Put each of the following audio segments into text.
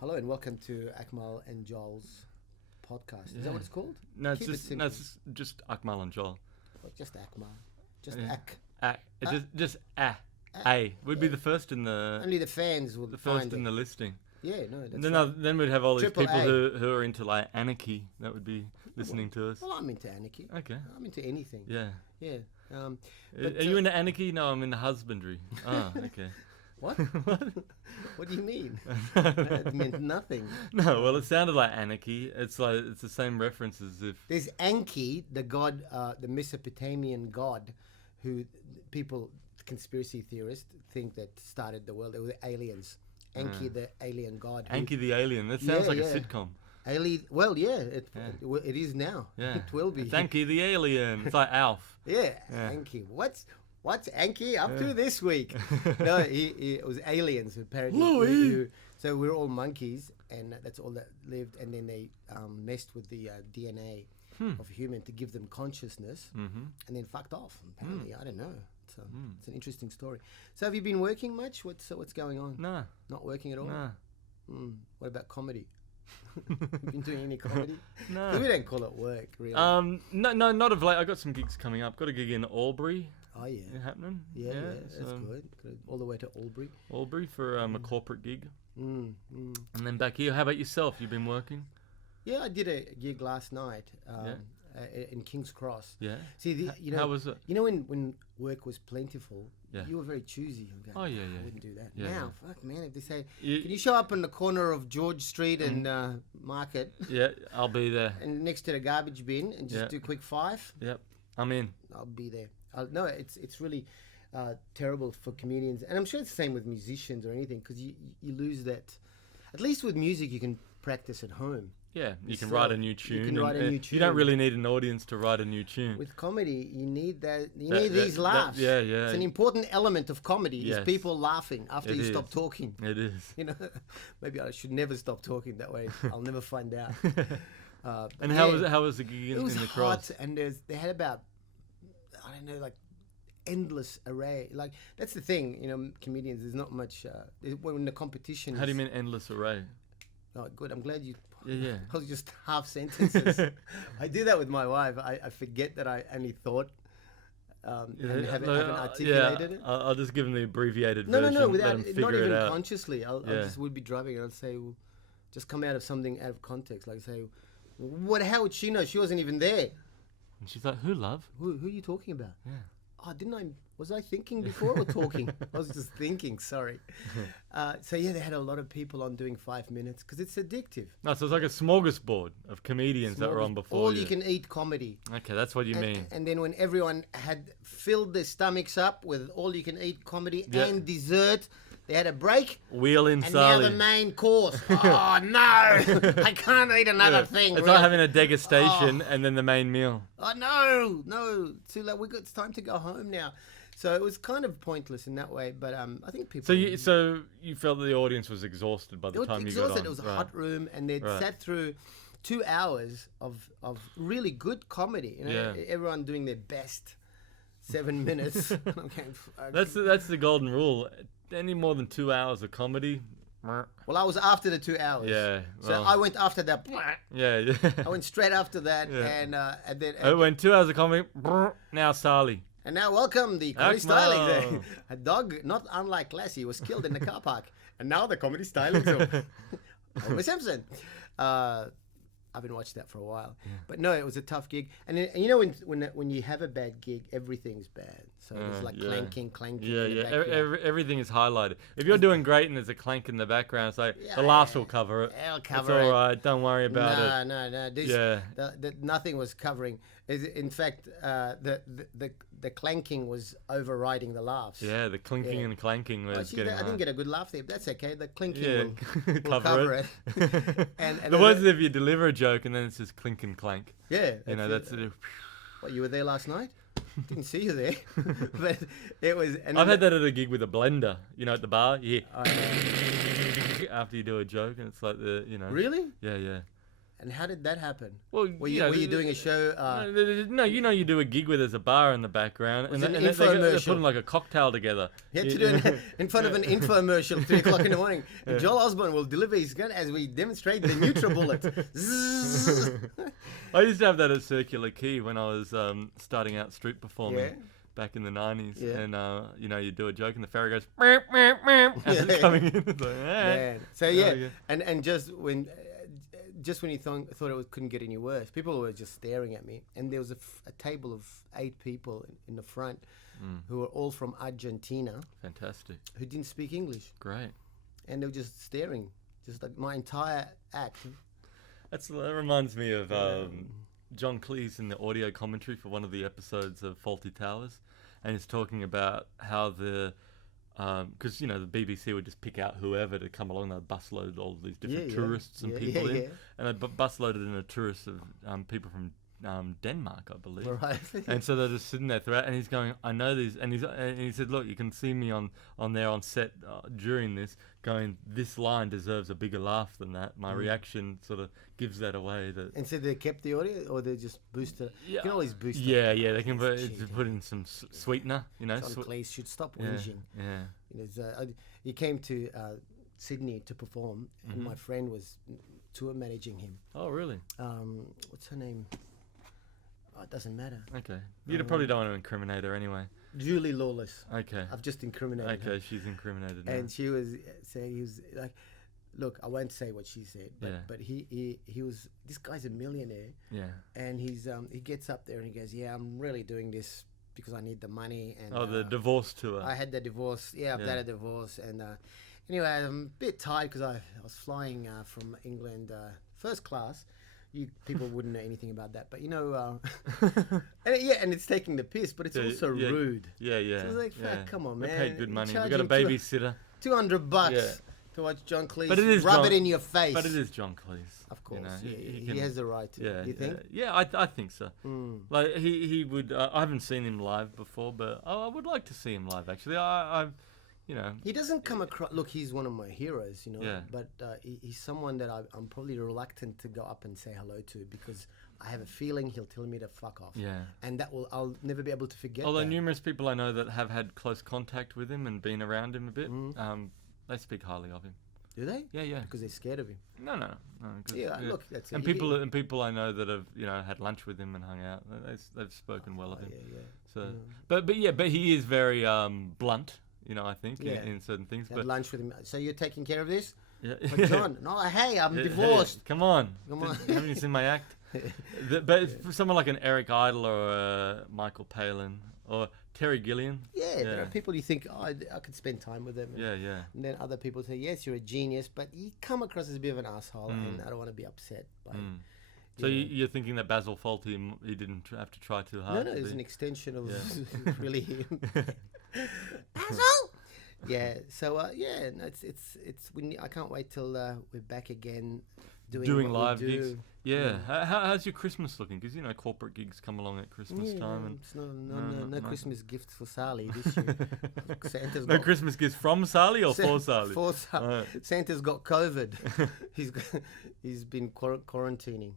Hello and welcome to Akmal and Joel's podcast. Is that what it's called? No, Keep it's just Akmal and Joel. Well, just Akmal. Just Yeah. Ak. A would be the first in the Only the fans will find first in it. the listing. Yeah, no, that's Then right. then we'd have all these Triple people A. who are into like anarchy that would be listening to us. Well, I'm into anarchy. Okay. I'm into anything. Yeah. Yeah. Are you into anarchy? No, I'm into husbandry. Ah, okay. What? What? What do you mean? That meant nothing. No, well, it sounded like anarchy. It's like it's the same reference as if. There's Anki, the god, the Mesopotamian god, who people, conspiracy theorists, think that started the world. They were aliens. Anki, the alien god. Anki the alien. That sounds like yeah. a sitcom. Well, yeah, it is now. Yeah. It will be. It's Anki the alien. It's like Alf. Yeah, Yeah. Anki. What's Anki up to this week? No, it was aliens apparently. So we're all monkeys, and that's all that lived. And then they messed with the DNA of human to give them consciousness, and then fucked off. Apparently, I don't know. It's an interesting story. So have you been working much? What's going on? No. Not working at all. No. What about comedy? You been doing any comedy? No. We don't call it work, really. No, not of late. I got some gigs coming up. Got a gig in Albury. Oh yeah. Happening. Yeah, that's good. All the way to Albury. Albury for a corporate gig. Mm. And then back here. How about yourself? You've been working? Yeah, I did a gig last night in King's Cross. Yeah. See, How was it? You know when work was plentiful, Yeah. you were very choosy. I'm going, Oh, yeah. I wouldn't do that. Yeah, Now, fuck man, if they say, You- can you show up in the corner of George Street and Market Yeah, I'll be there. and next to the garbage bin and just Yeah. do a quick 5, Yep, I'm in. I'll be there. No, it's really terrible for comedians, and I'm sure it's the same with musicians or anything, because you lose that. At least with music, you can practice at home. Yeah, you can So write a new tune. can write a new You don't tune. really need an audience to write a new tune. With comedy, you need that. You That- need these that- laughs. yeah. It's an important element of comedy. Yes. Is people laughing after It you is. stop talking. It is. You know, maybe I should never stop talking that way. I'll never find out. And how was the gig It was in the hot, Cross? and they had about, I don't know, like endless array. Like that's the thing, you know, comedians. There's not much when the competition. How do you mean endless array? Oh, good. I'm glad you. Yeah. I was just half sentences. I do that with my wife. I forget that I only thought and haven't articulated it. I'll just give them the abbreviated No, version. without let them figure not even it out. consciously. I Yeah. just would be driving and I'd say, well, just come out of something out of context. Like say, what? How would she know? She wasn't even there. And she's like, "Who, love?" Who are you talking about? Yeah. Oh, didn't I? Was I thinking before or talking? I was just thinking. Sorry. So yeah, they had a lot of people on doing 5 minutes because it's addictive. No, so it's like a smorgasbord of comedians that were on before All you can eat comedy. Okay, that's what you mean. And then when everyone had filled their stomachs up with all you can eat comedy Yeah. and dessert, they had a break. Wheel in And now the Saleh. main course. Oh no! I can't eat another thing. It's really. like having a degustation and then the main meal. Oh no! Too late. It's time to go home now. So it was kind of pointless in that way. But I think people. So you felt that the audience was exhausted by They the were time you got exhausted. on. It was a Right. hot room, and they'd Right. sat through 2 hours of really good comedy. You know, Yeah. everyone doing their best. 7 minutes. I'm going, fuck. That's the golden rule. Any more than 2 hours of comedy. Well, I was after the 2 hours. Yeah. So well, I went after that. Yeah. I went straight after that, Yeah. and then. It went 2 hours of comedy. Now Saleh. And now welcome the comedy Akmal. styling. A dog, not unlike Lassie, was killed in the car park. And now the comedy styling. So, Homer Simpson. I've been watching that for a while. But no, it was a tough gig. And you know when you have a bad gig, everything's bad. So there's like yeah. clanking. Yeah, in the yeah. background. Everything is highlighted. If you're doing great and there's a clank in the background, it's like Yeah, the laughs will cover it. I'll It's cover it. all right. Don't worry about it. No. This, Yeah. nothing was covering. In fact, the clanking was overriding the laughs. Yeah, the clinking Yeah. and clanking was Actually, getting. I didn't get a good laugh there, but that's okay. The clinking Yeah, will cover it. and the then worst is if you deliver a joke and then it's just clink and clank. yeah, You know, that's it. What, you were there last night? Didn't see you there, but it was. And I've then had that at a gig with a blender. You know, at the bar. Yeah. Oh, yeah. After you do a joke, and it's like the. Really? Yeah. And how did that happen? Well, Were you doing a show? No, you do a gig where there's a bar in the background, and an they're infomercial. putting like a cocktail together. You had to do it in front of an infomercial, 3 o'clock in the morning. Yeah. Joel Osborne will deliver his gun as we demonstrate the NutriBullet. Zzz. I used to have that at Circular Quay when I was starting out street performing. Yeah. Back in the 90s, Yeah. and you do a joke and the ferry goes meep, meep, meep, as it's coming in. It's like, Man. So yeah. and just when you thought it couldn't get any worse, people were just staring at me, and there was a table of 8 people in the front who were all from Argentina. Fantastic. Who didn't speak English. Great. And they were just staring, just like my entire act. That reminds me of John Cleese in the audio commentary for one of the episodes of Faulty Towers, and he's talking about how because the BBC would just pick out whoever to come along. They'd busload all these different tourists and people in, and they busloaded in a tourist of people from Denmark, I believe. Right. And so they're just sitting there throughout, and he's going, I know these, and he said, look, you can see me on there on set during this, going, this line deserves a bigger laugh than that. My reaction sort of gives that away. And so they kept the audio, or they just boosted it? Yeah. You can always boost it. Yeah, they can put in some sweetener, John Cleese should stop whinging. Yeah. He came to Sydney to perform, and my friend was tour managing him. Oh, really? What's her name? Oh, it doesn't matter. Okay. You probably don't want to incriminate her anyway. Julie Lawless. Okay. I've just incriminated her. Okay, she's incriminated now. And she was saying, he was like, look, I won't say what she said, but he was, this guy's a millionaire. Yeah. And he gets up there and he goes, yeah, I'm really doing this because I need the money. And the divorce tour. I had the divorce. Yeah, I've had a divorce. And anyway, I'm a bit tired because I was flying from England first class. You people wouldn't know anything about that, but and it's taking the piss, but it's also rude. Yeah. So I was like, come on, man. We paid good money. We got a babysitter. $200 to watch John Cleese rub it in your face. But it is John Cleese. Of course, he has the right to. Yeah, you think? Yeah, I think so. Like he would. I haven't seen him live before, but I would like to see him live. Actually, I've. He doesn't come across. Look, he's one of my heroes, Yeah. But he's someone that I'm probably reluctant to go up and say hello to because I have a feeling he'll tell me to fuck off. Yeah. And I'll never be able to forget. Although that. numerous people I know that have had close contact with him and been around him a bit, they speak highly of him. Do they? Yeah. Because they're scared of him. No. Look, that's and it. people I know that have had lunch with him and hung out. They've spoken well of him. Yeah. So, but he is very blunt. I think in certain things. Had lunch with him. So you're taking care of this? Yeah. But John, no, hey, I'm divorced. Come on. Haven't you seen my act? But for someone like an Eric Idle or Michael Palin or Terry Gilliam. Yeah, there are people you think, I could spend time with them. And, And then other people say, yes, you're a genius, but you come across as a bit of an asshole, and I don't want to be upset by it. So you're thinking that Basil Fawlty, he didn't have to try too hard? No, it's an extension of really him. Basil! Yeah, so I can't wait till we're back again doing live we do. gigs. Yeah. How's your Christmas looking? Because corporate gigs come along at Christmas time. And it's no Christmas gifts for Saleh this year. Santa's no Christmas gifts from Saleh or for Saleh? For Saleh. Santa's got COVID. He's been quarantining.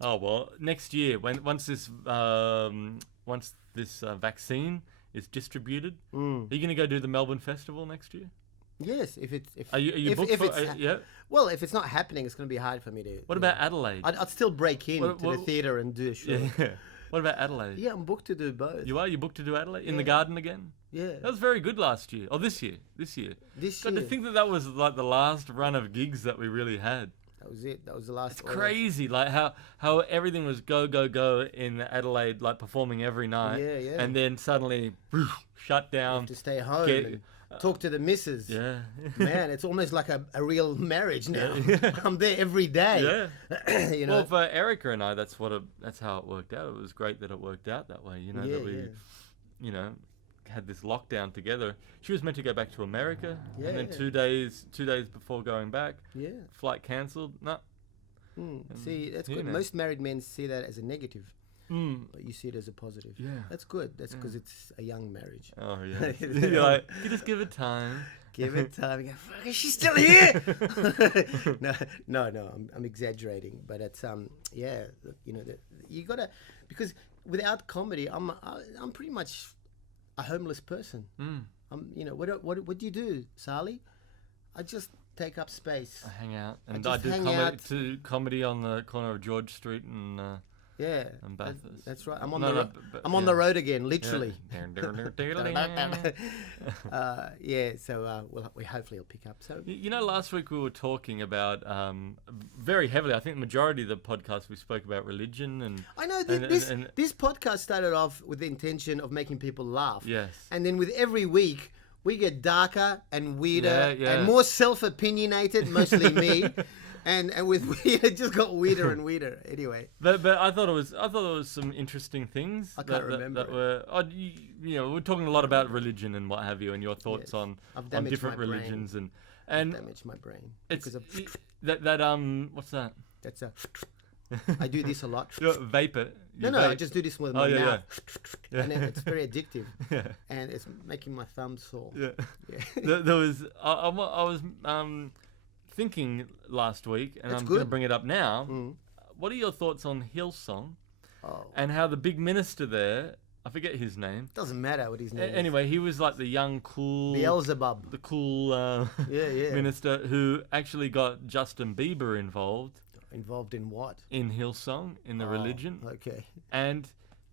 Oh well, next year once this vaccine is distributed, are you going to go do the Melbourne Festival next year? Yes, are you booked for? Well, if it's not happening, it's going to be hard for me to. What about Adelaide? I'd still break in to the theatre and do a show. Yeah. What about Adelaide? Yeah, I'm booked to do both. You are? You booked to do Adelaide in the Garden again? Yeah. That was very good last year. Or this year. But to think that was like the last run of gigs that we really had. That was it. That was the last. It's crazy, like how everything was go in Adelaide, like performing every night. Yeah. And then suddenly shut down. You have to stay home and talk to the missus. Yeah. Man, it's almost like a real marriage now. I'm there every day. Yeah. Well, for Erica and I, that's how it worked out. It was great that it worked out that way. That we, had this lockdown together. She was meant to go back to America, and then 2 days before going back, flight cancelled. No. See, that's good. Most married men see that as a negative, but you see it as a positive. Yeah, that's good. That's because it's a young marriage. Oh yeah. You're like, you just give it time. Give it time. You go, "Fuck, is she still here?" no. I'm exaggerating, but it's yeah. You know, you gotta, because without comedy, I'm pretty much a homeless person. You know, what do you do, Saleh? I just take up space. I hang out, and I do comedy on the corner of George Street and and Bathurst. That's right. I'm on on the road again, literally. Yeah. So we hopefully will pick up. So you know, last week we were talking about very heavily. I think the majority of the podcast we spoke about religion and. I know this podcast started off with the intention of making people laugh. Yes. And then with every week, we get darker and weirder and more self-opinionated, mostly me, and it just got weirder and weirder. Anyway, but I thought it was some interesting things. I can't remember. That were you know, we're talking a lot about religion and what have you, and your thoughts on different religions and I've damaged my brain because of what's that? That's a. I do this a lot. Vapor. No, I just do this with my mouth. Yeah. And it's very addictive. Yeah. And it's making my thumb sore. Yeah. There was I was thinking last week, and I'm going to bring it up now. What are your thoughts on Hillsong and how the big minister there, I forget his name. Doesn't matter what his name is. Anyway, he was like the young, cool... Beelzebub. The cool minister who actually got Justin Bieber involved. Involved in what? In Hillsong, in the religion. Okay. And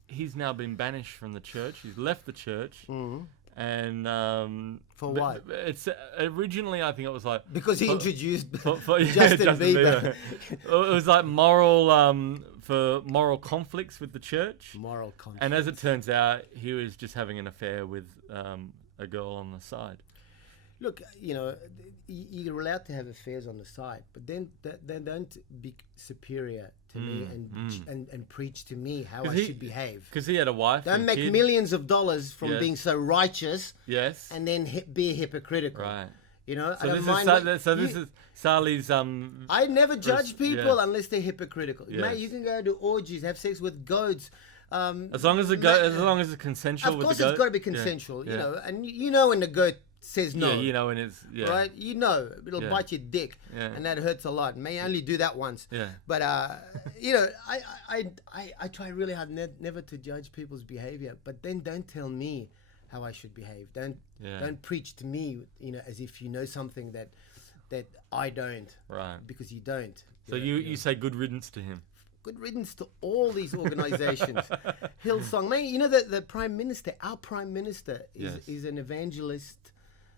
he's now been banished from the church. He's left the church. And for what? It's originally, I think it was like because he introduced Justin Bieber. It was like for moral conflicts with the church. Moral conflicts. And as it turns out, he was just having an affair with a girl on the side. Look, you know, you're allowed to have affairs on the side, but then don't be superior to me and preach to me how I should behave. Because he had a wife. Don't make millions of dollars from being so righteous. Yes. And then be hypocritical. Right. You know, so this is Saleh's I never judge people unless they're hypocritical. Yes. Mate, you can go to orgies, have sex with goats. As long as it's consensual. Of course, with the goat. It's got to be consensual. You know, and you know when the goat says no. Yeah, you know, and it's right. You know, it'll bite your dick, and that hurts a lot. May only do that once. Yeah. But you know, I try really hard never to judge people's behavior. But then don't tell me how I should behave. Don't preach to me, you know, as if you know something that I don't. Right. Because you don't. So you say good riddance to him. Good riddance to all these organizations. Hillsong, man. You know the Prime Minister, our Prime Minister is an evangelist.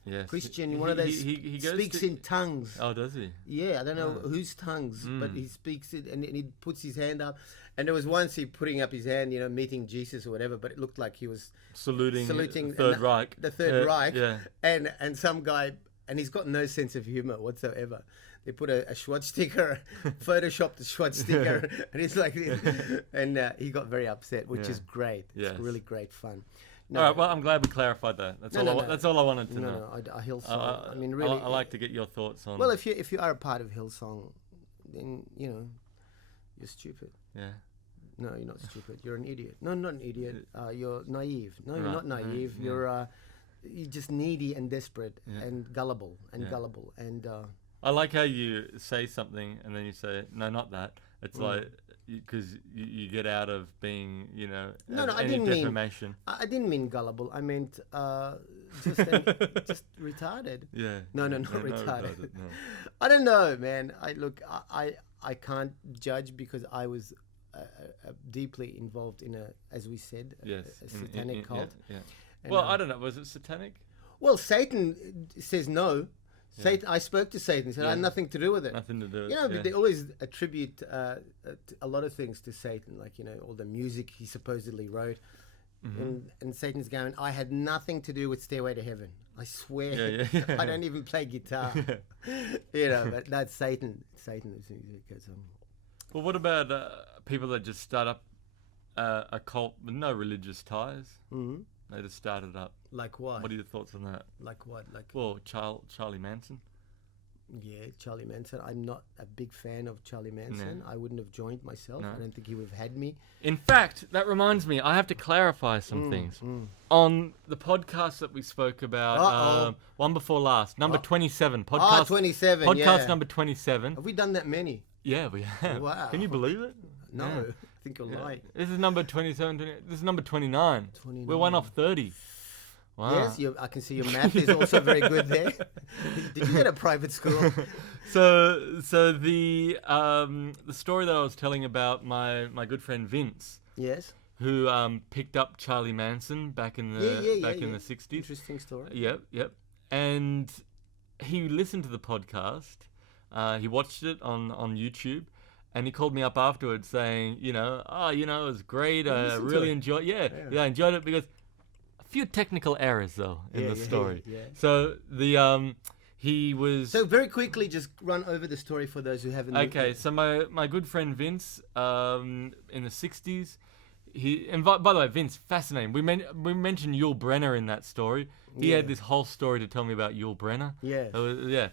Yes. Christian, one of those he speaks in tongues. Oh, does he? Yeah, I don't know whose tongues, but he speaks it, and he puts his hand up. And there was once he putting up his hand, you know, meeting Jesus or whatever, but it looked like he was saluting the Third Reich. The Third Reich. Yeah. And some guy, and he's got no sense of humor whatsoever. They put a swastika, photoshopped a swastika, and he's like this. And he got very upset, which is great. It's really great fun. No, all right, well, I'm glad we clarified that. That's all I wanted to know. No, Hillsong. I mean, really. I like to get your thoughts on. Well, if you are a part of Hillsong, then you know, you're stupid. Yeah. No, you're not stupid. You're an idiot. No, not an idiot. You're naive. No, you're not naive. You're just needy and desperate and gullible and. I like how you say something and then you say no, not that. It's like. Because you get out of being, you know, I didn't defamation. I didn't mean gullible. I meant just retarded. Yeah. No, not retarded. No. I don't know, man. I can't judge because I was deeply involved in as we said, a satanic cult. Yeah. Well, I don't know. Was it satanic? Well, Satan says no. Satan, I spoke to Satan. He said, I had nothing to do with it. Nothing to do with it. You know, but they always attribute a lot of things to Satan, like, you know, all the music he supposedly wrote. And Satan's going, I had nothing to do with Stairway to Heaven. I swear. I don't even play guitar. You know, but that's Satan. Satan is music. Well, what about people that just start up a cult with no religious ties? They just started up. Like what? What are your thoughts on that? Like what? Well, Charlie Manson. Yeah, Charlie Manson. I'm not a big fan of Charlie Manson. No. I wouldn't have joined myself. No. I don't think he would have had me. In fact, that reminds me, I have to clarify some things. On the podcast that we spoke about, one before last, number 27. Podcast 27, Podcast yeah. number 27. Have we done that many? Yeah, we have. Wow. Can you believe it? No. Yeah. I think you're lying. This is number 27. This is number 29. 29. We're one off 30. Wow. Yes, I can see your math is also very good there. Did you go to private school? So the story that I was telling about my good friend Vince, Yes. who picked up Charlie Manson back in the in the 60s. Interesting story. Yep. And he listened to the podcast. He watched it on YouTube, and he called me up afterwards saying, it was great. I really enjoyed. I enjoyed it because a few technical errors though in the story. Yeah. So he was. So very quickly, just run over the story for those who haven't. Okay, so my good friend Vince, in the 60s, by the way, Vince, fascinating. We mentioned Yul Brynner in that story. He had this whole story to tell me about Yul Brynner. Yes.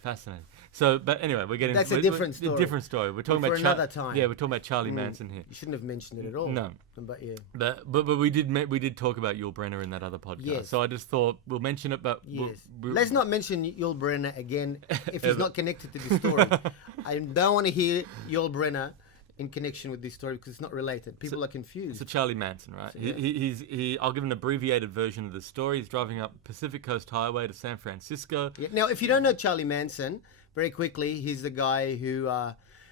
Fascinating. So, but anyway, we're getting That's a different story. A different story. We're talking about another time. Yeah, we're talking about Charlie Manson here. You shouldn't have mentioned it at all. No. But yeah. But we did talk about Yul Brynner in that other podcast. Yes. So I just thought we'll mention it, but Yes. Let's not mention Yul Brynner again if he's not connected to the story. I don't want to hear Yul Brynner in connection with this story because it's not related. People are confused. So Charlie Manson, right? I'll give an abbreviated version of the story. He's driving up Pacific Coast Highway to San Francisco. Yeah. Now, if you don't know Charlie Manson, very quickly, he's the guy who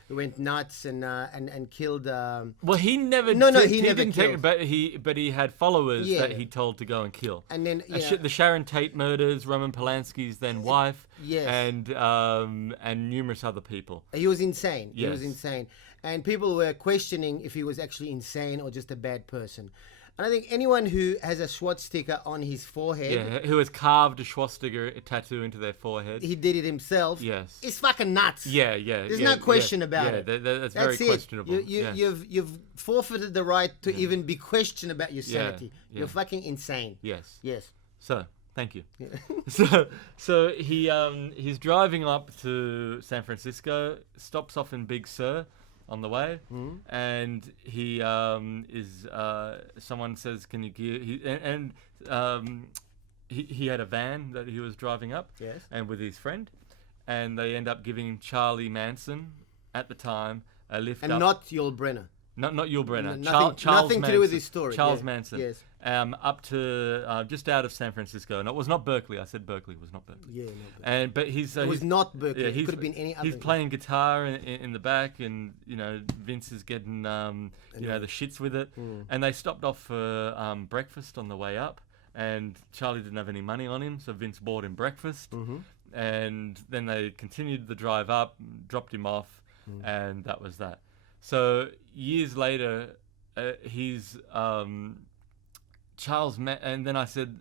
went nuts and killed. Well, he never. No, he never didn't killed. But he had followers Yeah. that he told to go and kill. And then The Sharon Tate murders, Roman Polanski's then wife, Yes. and numerous other people. he was insane. He was Yes. insane, and people were questioning if he was actually insane or just a bad person. And I think anyone who has a swastika on his forehead, Yeah, who has carved a swastika tattoo into their forehead. he did it himself. Yes. It's fucking nuts. Yeah. There's no question about it. That's very it. questionable. You've forfeited the right to even be questioned about your sanity. yeah. You're fucking insane. Yes. Yes. So, thank you. So he's driving up to San Francisco, stops off in Big Sur on the way, and he someone says, "Can you give?" He had a van that he was driving up, Yes. and with his friend, and they end up giving Charlie Manson at the time a lift And up. not Yul Brynner. Not Yul Brynner. Nothing- Charles nothing to Manson. do with his story. Charles Yeah, Manson. yes. Up to just out of San Francisco. And it was not Berkeley. I said Berkeley. It was not Berkeley. Yeah, no, But he's. it was not Berkeley. Yeah, It could have been any other. He's playing guitar in the back, and Vince is getting the shits with it. And they stopped off for breakfast on the way up, and Charlie didn't have any money on him, so Vince bought him breakfast. And then they continued the drive up, dropped him off, and that was that. So years later, he's and then I said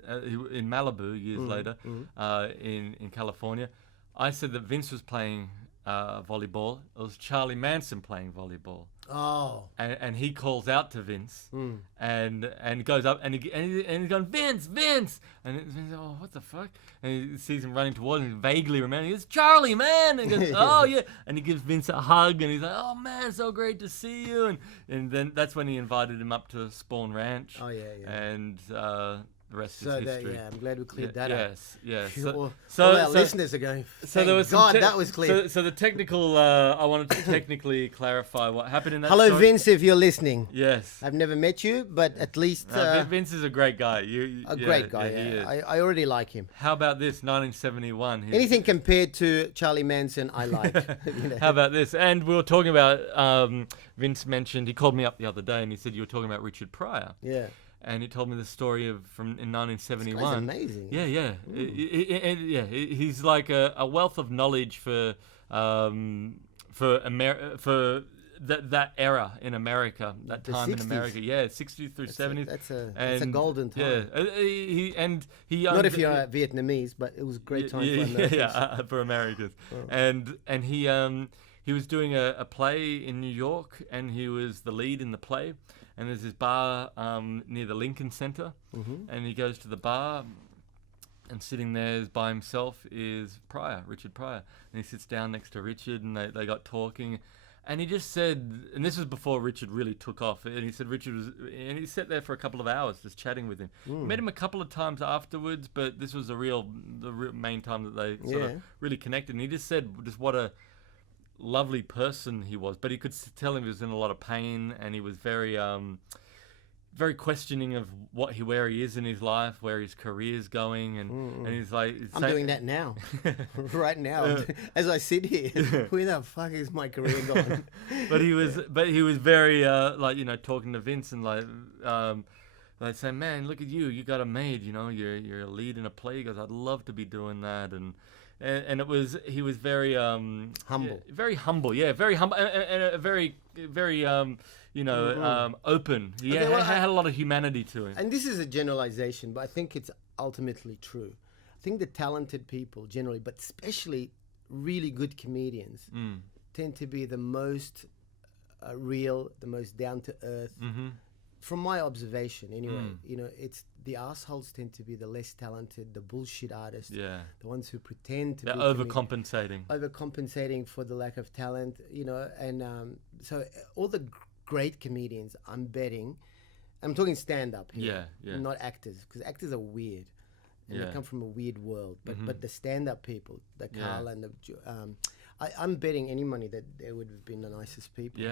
in Malibu years later, in California, I said that Vince was playing volleyball. It was Charlie Manson playing volleyball. Oh. And he calls out to Vince, and goes up, and he's going, Vince, and Vince, oh, what the fuck? And he sees him running towards him, vaguely remembering, it's Charlie, man, and he goes, oh yeah, and he gives Vince a hug, and he's like, oh man, so great to see you, and then that's when he invited him up to Spawn Ranch. Oh yeah. And the rest So is history. I'm glad we cleared that up. Yes. All our listeners are going. So there was God, that was clear. So the technical, I wanted to technically clarify what happened in that. Hello, story. Vince, if you're listening. Yes. I've never met you, but at least Vince is a great guy. great guy. Yeah, he is. I already like him. How about this? 1971. Anything compared to Charlie Manson, I like. How about this? And we were talking about. Vince mentioned he called me up the other day and he said you were talking about Richard Pryor. Yeah. And he told me the story in 1971. That's amazing. Yeah. He's like a wealth of knowledge for that era in America, that The time 60s. in America. Yeah, 60s through 70s. That's a golden time. Yeah, he Not if you're Vietnamese, but it was a great time for Americans. For Americans. Oh. And he was doing a play in New York, and he was the lead in the play. And there's this bar near the Lincoln Center, and he goes to the bar, And sitting there by himself is Richard Pryor. And he sits down next to Richard, and they got talking. And he just said, and this was before Richard really took off, and he said and he sat there for a couple of hours just chatting with him. Met him a couple of times afterwards, but this was the real main time that they sort of really connected. And he just said just what a lovely person he was, but he could tell him he was in a lot of pain, and he was very very questioning of where he is in his life, where his career's going, and he's like, I'm doing that now, right now, as I sit here. Where the fuck is my career going? But he was very talking to Vince and like saying, man, look at you got it made, you're a lead in a play. He goes, I'd love to be doing that, and he was very humble, very humble, very humble, and very open. He had a lot of humanity to him. And this is a generalization, but I think it's ultimately true. I think the talented people generally, but especially really good comedians, tend to be the most real, the most down to earth. From my observation, anyway, it's the assholes tend to be the less talented, the bullshit artists, the ones who pretend to be overcompensating for the lack of talent, and so all the great comedians, I'm betting, I'm talking stand-up here, not actors, because actors are weird, and they come from a weird world. But the stand-up people, the Carl and the, I'm betting any money that they would have been the nicest people.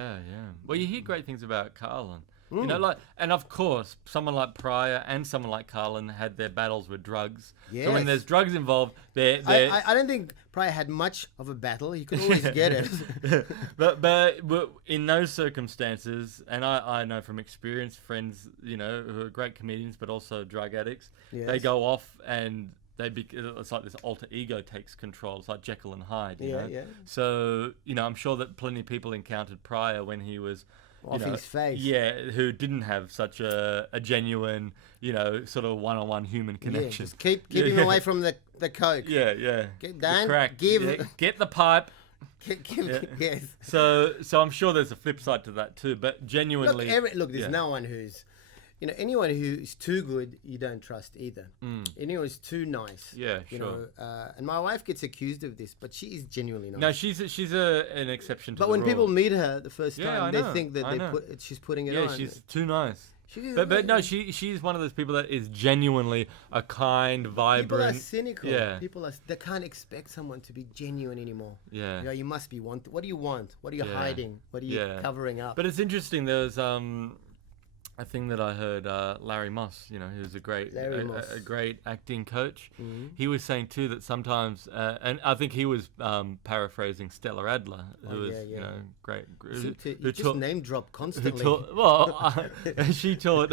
Well, you hear great things about Carlin. And of course, someone like Pryor and someone like Carlin had their battles with drugs. So when there's drugs involved, I don't think Pryor had much of a battle. He could always get it. but in those circumstances, and I know from experience, friends, who are great comedians but also drug addicts, they go off and it's like this alter ego takes control. It's like Jekyll and Hyde. You know? So I'm sure that plenty of people encountered Pryor when he was off his face. Who didn't have such a genuine, sort of one-on-one human connection. Just keep him away from the coke. The crack. Get the pipe. Yes. So I'm sure there's a flip side to that too, but genuinely... Look, there's no one who's... anyone who is too good, you don't trust either. Anyone who's too nice. Sure. And my wife gets accused of this, but she is genuinely nice. No, she's an exception to But the when rule. people meet her the first time, I they know, think that she's putting it on. Yeah, she's too nice. But no, she's one of those people that is genuinely a kind, vibrant... People are cynical. Yeah. They can't expect someone to be genuine anymore. Yeah. You must be wanted. What do you want? What are you hiding? What are you covering up? But it's interesting. There was a thing that I heard, Larry Moss, who's a great acting coach. He was saying too that sometimes, and I think he was paraphrasing Stella Adler, who was great. You just name drop constantly. She taught.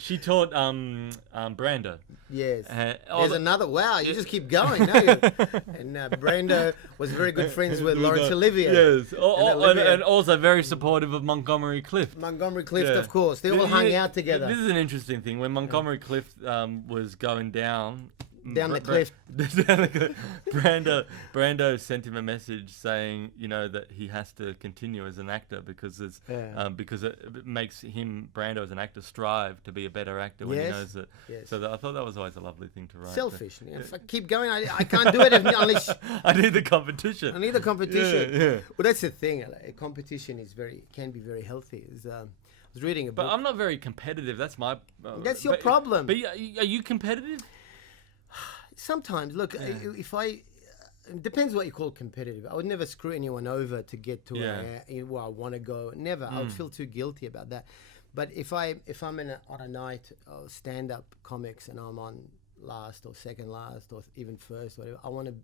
She taught Brando. Yes. There's another. Wow, you just keep going. And Brando was very good friends with Laurence Olivier. Yes. And also very supportive of Montgomery Clift. Montgomery Clift, of course. They all hung out together. This is an interesting thing. When Montgomery Clift was going down the cliff, Brando sent him a message saying, that he has to continue as an actor because it makes him, Brando, as an actor, strive to be a better actor when he knows that. So I thought that was always a lovely thing to write. Selfish. If I keep going, I can't do it unless I need the competition. Well, that's the thing. Competition can be very healthy. I was reading a book. But I'm not very competitive. That's my. That's your problem. But are you competitive? Sometimes, look, if it depends what you call competitive. I would never screw anyone over to get to where I want to go. Never. I would feel too guilty about that. But if I'm on a night of stand-up comics and I'm on last or second last or even first, whatever, I want to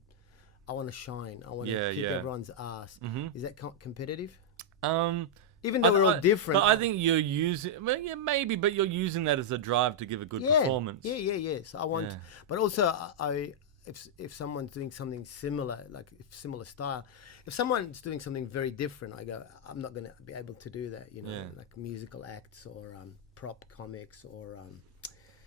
shine. I want to kick everyone's ass. Is that competitive? Even though we're all different. But I think you're using... Well, maybe, but you're using that as a drive to give a good performance. Yes. I want... But also, if someone's doing something similar, like similar style, if someone's doing something very different, I go, I'm not going to be able to do that, like musical acts or prop comics or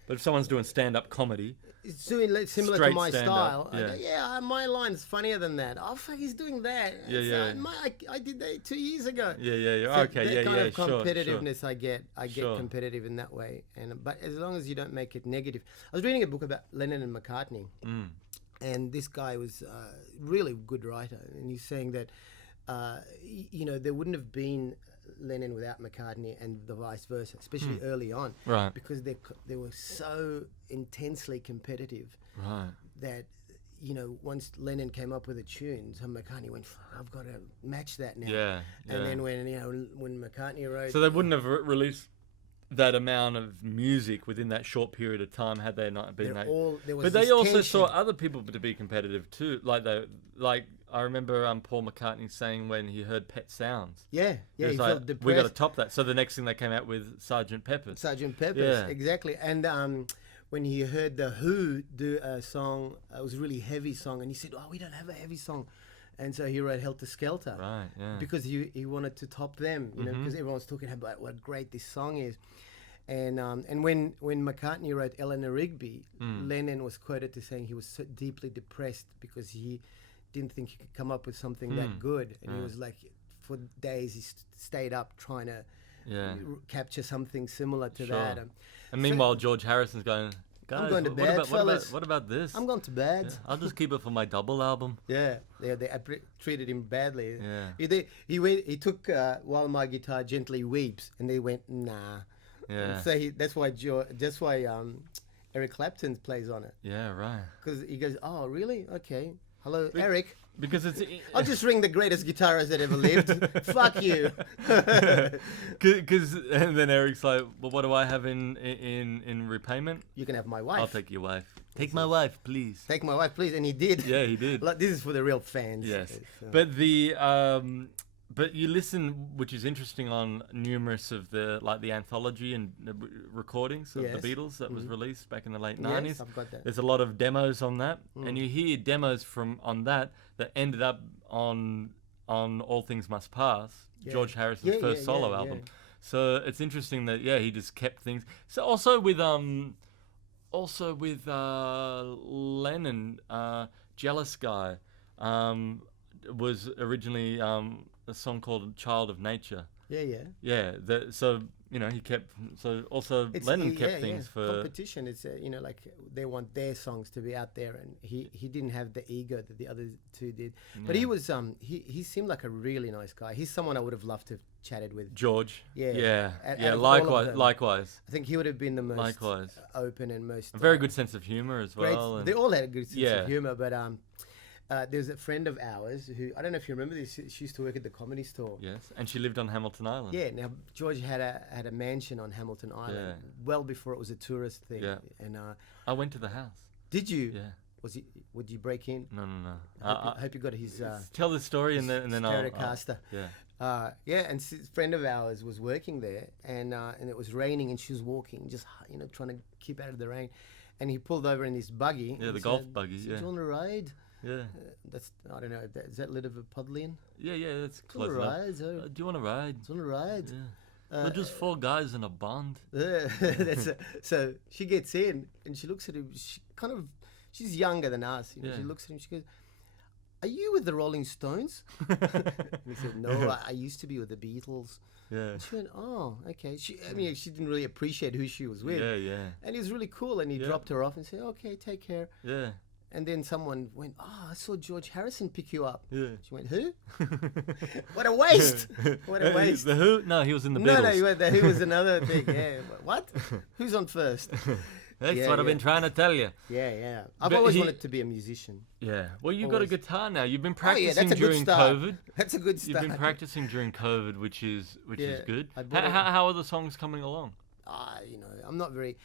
But if someone's doing stand-up comedy, it's doing similar to Straight my stand-up, style. yeah. I go, my line's funnier than that. Oh, fuck, he's doing that. Yeah, It's, yeah. I did that 2 years ago. yeah. So Okay, that kind of sure. competitiveness I get Sure. competitive in that way. But as long as you don't make it negative. I was reading a book about Lennon and McCartney, and this guy was a really good writer, and he's saying that there wouldn't have been Lennon without McCartney, and the vice versa, especially early on, Right. because they were so intensely competitive Right. that once Lennon came up with a tune, so McCartney went, I've got to match that now. Yeah. And then when McCartney wrote, So they wouldn't have released that amount of music within that short period of time had they not been that. there was But they this also tension. saw other people to be competitive too. Like I remember Paul McCartney saying when he heard Pet Sounds, Yeah, he he was felt like, depressed. we got to top that. So the next thing they came out with Sgt. Pepper's. Sgt. Pepper's, Yeah. exactly. And when he heard the Who do a song, it was a really heavy song, and he said, "Oh, we don't have a heavy song," and so he wrote Helter Skelter, Right. Yeah. because he wanted to top them, because everyone's talking about what great this song is. And when McCartney wrote Eleanor Rigby, Lennon was quoted to saying he was so deeply depressed because he didn't think he could come up with something that good, and he was like, for days he stayed up trying to capture something similar to Sure. that. And meanwhile, George Harrison's going, guys, I'm going to bed, fellas. What about this? I'm going to bed. Yeah, I'll just keep it for my double album. Yeah, they treated him badly. Yeah. He took While My Guitar Gently Weeps, and they went, nah. Yeah. So that's why Eric Clapton plays on it, Yeah, right. because he goes, oh really? Okay, hello Eric. Because it's I'll just ring the greatest guitarist that ever lived. Fuck you. and then Eric's like, well, what do I have in repayment? You can have my wife. I'll take your wife. Take my wife, please. Take my wife, please. And he did. Yeah, he did. Like, this is for the real fans. Yes, So- but you listen, which is interesting, on numerous of the anthology and recordings of Yes. the Beatles that was released back in the late Yes, 90s. I've got that. There's a lot of demos on that, and you hear demos on that ended up on All Things Must Pass, Yeah. George Harrison's first solo yeah. album. So it's interesting that he just kept things. So also with Lennon, Jealous Guy, was originally a song called Child of Nature. Yeah. Yeah, he kept. So also Lennon kept things for competition. It's like they want their songs to be out there, and he didn't have the ego that the other two did. But he was he seemed like a really nice guy. He's someone I would have loved to have chatted with. George. Yeah. Out of all of Likewise. them, Likewise. I think he would have been the most Likewise. open and most A very good sense of humor as great. well. They all had a good sense Yeah. of humor, but there's a friend of ours who, I don't know if you remember this, she used to work at the Comedy Store. Yes, and she lived on Hamilton Island. Yeah, now George had a mansion on Hamilton Island well before it was a tourist thing. Yeah. And I went to the house. did you? Yeah. Would you break in? No. I hope you got his Tell the story and then I'll. Stratocaster. Yeah. And a friend of ours was working there, and it was raining, and she was walking, just trying to keep out of the rain, and he pulled over in this buggy. Yeah, and the golf said, buggy. "Do Yeah. you want a ride?" Yeah. I don't know. Is that Liverpudlian? Yeah. That's Do you close want a enough. ride? Do you want to ride? Do you want a ride? Yeah. We're just four guys in a bond. So she gets in and she looks at him. She's younger than us. Yeah. She looks at him. She goes, "Are you with the Rolling Stones?" And he said, "No, I used to be with the Beatles." Yeah. And she went, "Oh, okay." She didn't really appreciate who she was with. Yeah. And he was really cool, and he dropped her off and said, "Okay, take care." Yeah. And then someone went, "Oh, I saw George Harrison pick you up." Yeah. She went, "Who?" What a waste! What a waste! The Who? No, he was in the Beatles. No, he went there. He was another thing. Yeah. What? Who's on first? That's Yeah, what I've yeah. been trying to tell you. Yeah. I've But always he- wanted to be a musician. Yeah. Well, you've got a Always. guitar now. You've been Oh, yeah, practicing that's a good during start. COVID. That's a good You've start. been practicing during COVID, which is Yeah, good. I bought How are the songs coming along? I'm not very.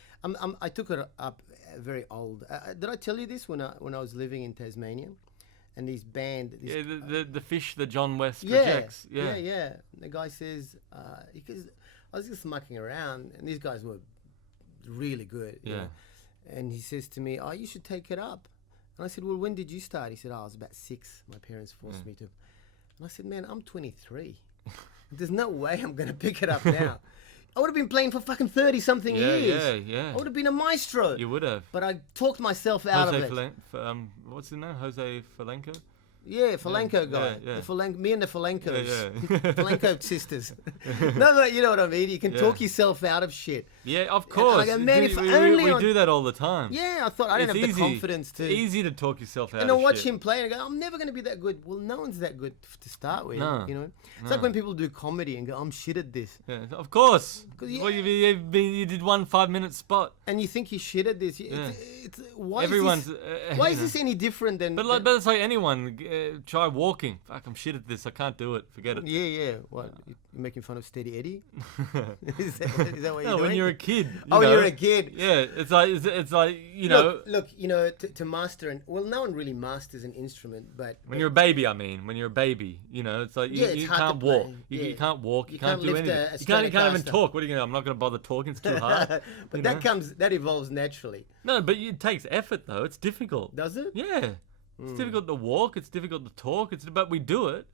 I took it up very old. Did I tell you this when I was living in Tasmania, and this band? This, Yeah, the fish that John West yeah, rejects. yeah. The guy says, because I was just mucking around, and these guys were really good. you Yeah. know. And he says to me, "Oh, you should take it up." And I said, "Well, when did you start?" He said, "Oh, I was about 6. My parents forced me to." And I said, "Man, I'm 23. There's no way I'm going to pick it up now." I would have been playing for fucking 30-something years. Yeah. I would have been a maestro. You would have. But I talked myself out of it. What's his name? Jose Falenko? Yeah, Falenko guy. Yeah. Me and the Falenkos. Yeah. Falenko sisters. No, but you know what I mean? You can talk yourself out of shit. Yeah, of course. And I go, man, if we only do that all the time. Yeah, I thought I don't have the confidence to... It's easy to talk yourself out and of I watch shit. him play and I go, I'm never going to be that good. Well, no one's that good to start with. No. You know? It's like when people do comedy and go, I'm shit at this. Yeah, of course. Yeah. Well, you did one 5-minute spot. And you think you're shit at this. Yeah. Why Everyone's... why is this any different than... But it's like anyone. Try walking. Fuck, I'm shit at this. I can't do it. Forget it. Yeah. What? You're making fun of Steady Eddie? is that what you're doing? No, when you're a kid. When you're a kid. Yeah, it's like you know. Look, you know, to master no one really masters an instrument, but when you're a baby, when you're a baby, you know, it's like you can't walk. You can't walk. You can't do anything. You can't even talk. What are you gonna? I'm not gonna bother talking. It's too hard. But that evolves naturally. No, but it takes effort though. It's difficult. Does it? Yeah. It's difficult to walk. It's difficult to talk. But we do it.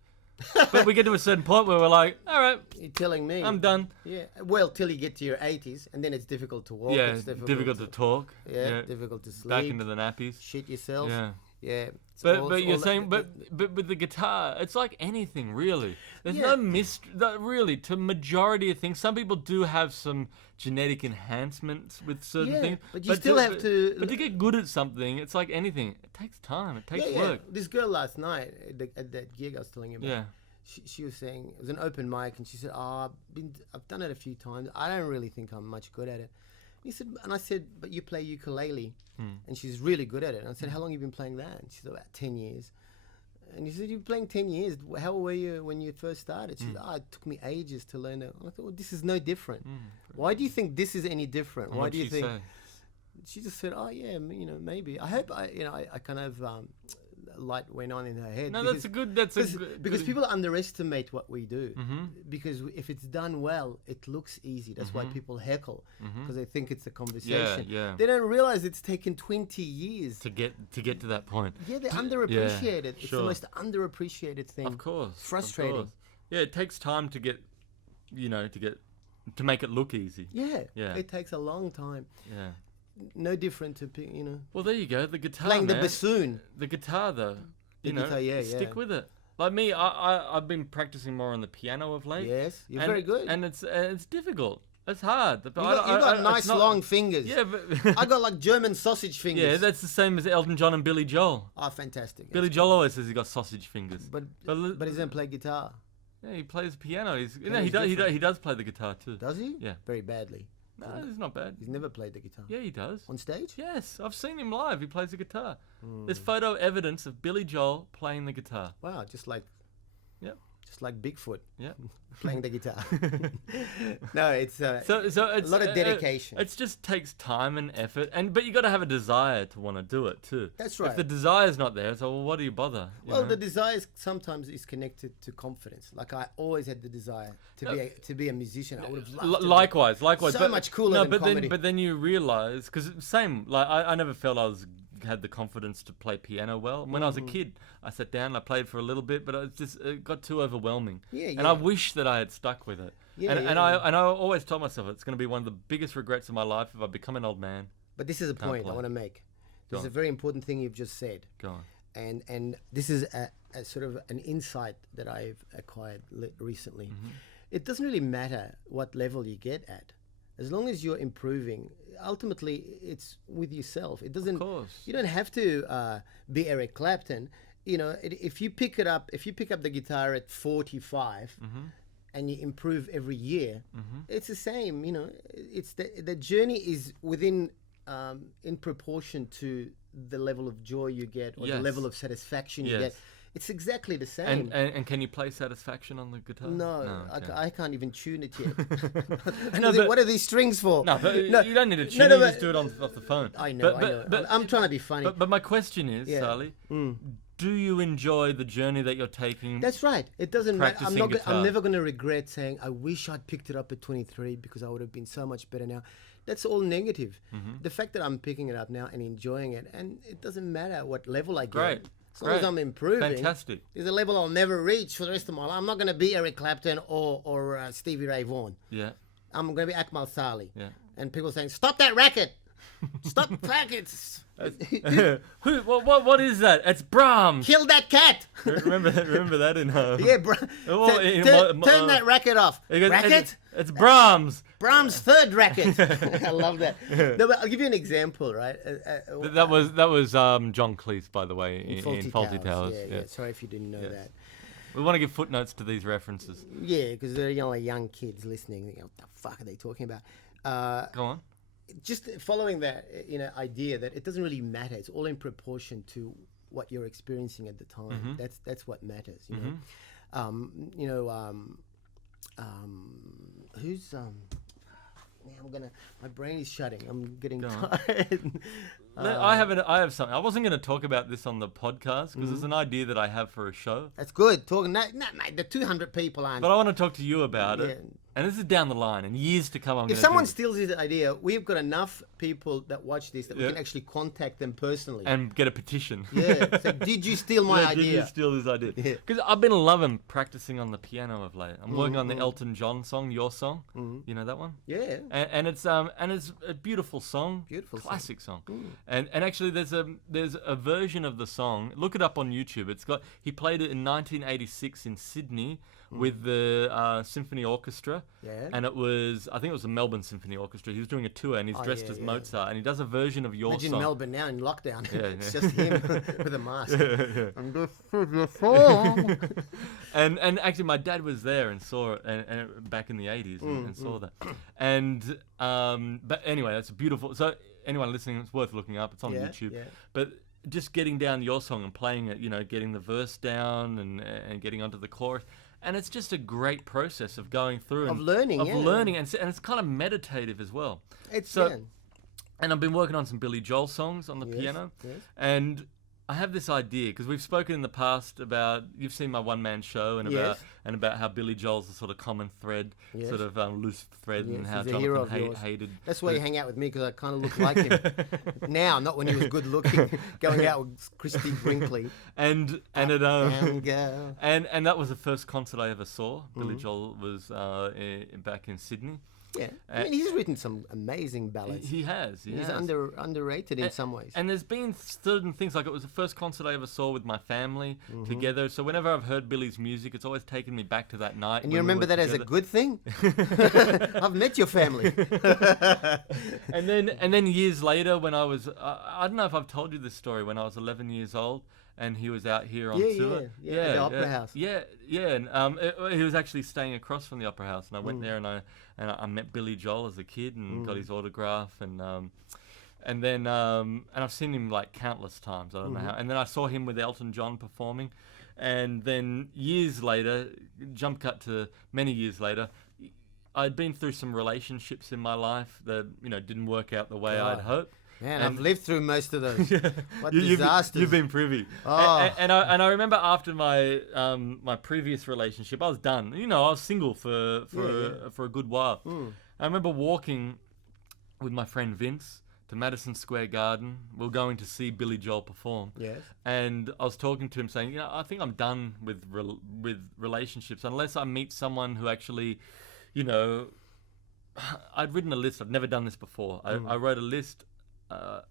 But we get to a certain point where we're like, all right, you're telling me I'm done. Yeah. Well, till you get to your 80s, and then it's difficult to walk. Yeah, it's difficult to talk. Yeah, difficult to sleep. Back into the nappies. Shit yourself. Yeah. Yeah. But you're saying, but with the guitar, it's like anything really. There's no mystery. Really, to majority of things, some people do have some genetic enhancements with certain things. But you still have to. But to get good at something, it's like anything. It takes time. It takes work. This girl last night at that gig I was telling you about. Yeah. She was saying it was an open mic, and she said, "Oh, I've done it a few times. I don't really think I'm much good at it." And I said, "But you play ukulele," and she's really good at it. And I said, "How long have you been playing that?" And she said, "About 10 years." And he said, "You've been playing 10 years. How were you when you first started?" She said, "Oh, it took me ages to learn it." I thought, "Well, this is no different. Why do you think this is any different? Why do you think?" Say? She just said, "Oh yeah, you know, maybe." I hope I kind of light went on in her head. No, because people underestimate what we do. Because if it's done well, it looks easy. That's why people heckle, because they think it's a conversation. Yeah. They don't realize it's taken 20 years to get to that point. Yeah, they underappreciate it. It's sure. the most underappreciated thing. Of course, it's frustrating. Of course. Yeah, it takes time to get, to make it look easy. Yeah. It takes a long time. Yeah. No different to, Well, there you go. The guitar, playing the bassoon. The guitar, though. Stick with it. Like me, I've been practicing more on the piano of late. Yes, you're very good. And it's difficult. It's hard. You've got nice long fingers. Yeah, but I got like German sausage fingers. Yeah, that's the same as Elton John and Billy Joel. Oh, fantastic. Billy Joel always says he got sausage fingers. But he doesn't play guitar. Yeah, he plays piano. He does play the guitar too. Does he? Yeah. Very badly. No, it's not bad. He's never played the guitar. Yeah, he does. On stage? Yes, I've seen him live. He plays the guitar. There's photo evidence of Billy Joel playing the guitar. Wow, just like Bigfoot. Yeah. Playing the guitar. No, it's it's a lot of dedication. It just takes time and effort, but you got to have a desire to want to do it too. That's right. If the desire's not there, so what do you bother? The desire sometimes is connected to confidence. Like I always had the desire to be a musician. I would have loved likewise. So much cooler than comedy. But then you realize, because same, like I never felt I had the confidence to play piano well. When I was a kid, I sat down and I played for a little bit, but it got too overwhelming. And I wish that I had stuck with it. And I always told myself it's going to be one of the biggest regrets of my life if I become an old man. But this is a point I want to make. This is a very important thing you've just said. Go on. And this is a sort of an insight that I've acquired recently. It doesn't really matter what level you get at. As long as you're improving, ultimately it's with yourself. It doesn't. Of course. You don't have to be Eric Clapton. If you pick up the guitar at 45, and you improve every year, it's the same. It's the journey is within in proportion to the level of joy you get or the level of satisfaction you get. It's exactly the same. And can you play Satisfaction on the guitar? No, I can't even tune it yet. What are these strings for? No, but you don't need to tune it. You just do it off the phone. I know. But I'm trying to be funny. But my question is, Saleh, do you enjoy the journey that you're taking? That's right. It doesn't matter. I'm never going to regret saying, I wish I'd picked it up at 23 because I would have been so much better now. That's all negative. The fact that I'm picking it up now and enjoying it, and it doesn't matter what level I get. Great. As long as I'm improving. Fantastic. There's a level I'll never reach for the rest of my life. I'm not going to be Eric Clapton or Stevie Ray Vaughan. Yeah. I'm going to be Akmal Saleh. Yeah. And people saying, stop that racket. Stop rackets. What is that? It's Brahms. Kill that cat. Remember that in Yeah, turn that racket off. Goes, Racket? It's Brahms. Brahms' third racket. I love that. No, but I'll give you an example, right? That was John Cleese, by the way, in Faulty Towers. Yeah. Sorry if you didn't know that. We want to give footnotes to these references. Yeah, because they're young kids listening. What the fuck are they talking about? Go on. Just following that, idea that it doesn't really matter. It's all in proportion to what you're experiencing at the time. That's what matters. You know. Who's my brain is shutting. I'm getting tired. I have something. I wasn't going to talk about this on the podcast because it's an idea that I have for a show. That's good. Talking, mate, the 200 people aren't. But I want to talk to you about it. And this is down the line, in years to come. If someone steals this idea, we've got enough people that watch this that we can actually contact them personally and get a petition. Yeah. So, did you steal my idea? Did you steal this idea? Because I've been loving practicing on the piano of late. I'm working on the Elton John song, "Your Song." You know that one? Yeah. And it's a beautiful song. Beautiful classic song. And actually, there's a version of the song. Look it up on YouTube. He played it in 1986 in Sydney. With the symphony orchestra, and I think it was the Melbourne Symphony Orchestra. He was doing a tour, and he's dressed as Mozart, and he does a version of Your Imagine Song. Melbourne now in lockdown. It's just him with a mask. And this is your song. and actually, my dad was there and saw it, and back in the 80s, and saw that. And but anyway, that's beautiful. So anyone listening, it's worth looking up. It's on YouTube. Yeah. But just getting down Your Song and playing it, getting the verse down and getting onto the chorus. And it's just a great process of going through learning, and it's kind of meditative as well. And I've been working on some Billy Joel songs on the piano, and I have this idea because we've spoken in the past about, you've seen my one-man show and about how Billy Joel's a sort of common thread, sort of loose thread, and how Jonathan hated. That's why you hang out with me, because I kind of look like him now, not when he was good looking, going out with Christy Brinkley. And that was the first concert I ever saw. Billy Joel was back in Sydney. Yeah, I mean, he's written some amazing ballads. He has. He's underrated in some ways. And there's been certain things, like it was the first concert I ever saw with my family together. So whenever I've heard Billy's music, it's always taken me back to that night. And you remember that together. As a good thing? I've met your family. and then years later, when I was, I don't know if I've told you this story, when I was 11 years old. And he was out here on tour. At the Opera House. And he was actually staying across from the Opera House, and I went there and I met Billy Joel as a kid and got his autograph, and I've seen him like countless times. I don't know how. And then I saw him with Elton John performing, and then years later, jump cut to many years later, I'd been through some relationships in my life that didn't work out the way I'd hoped. Man, I've lived through most of those. What disasters! You've been privy. Oh. And I remember after my my previous relationship, I was done. I was single for a good while. I remember walking with my friend Vince to Madison Square Garden. We were going to see Billy Joel perform. Yes. And I was talking to him, saying, I think I'm done with relationships unless I meet someone who actually, I'd written a list. I've never done this before. I wrote a list.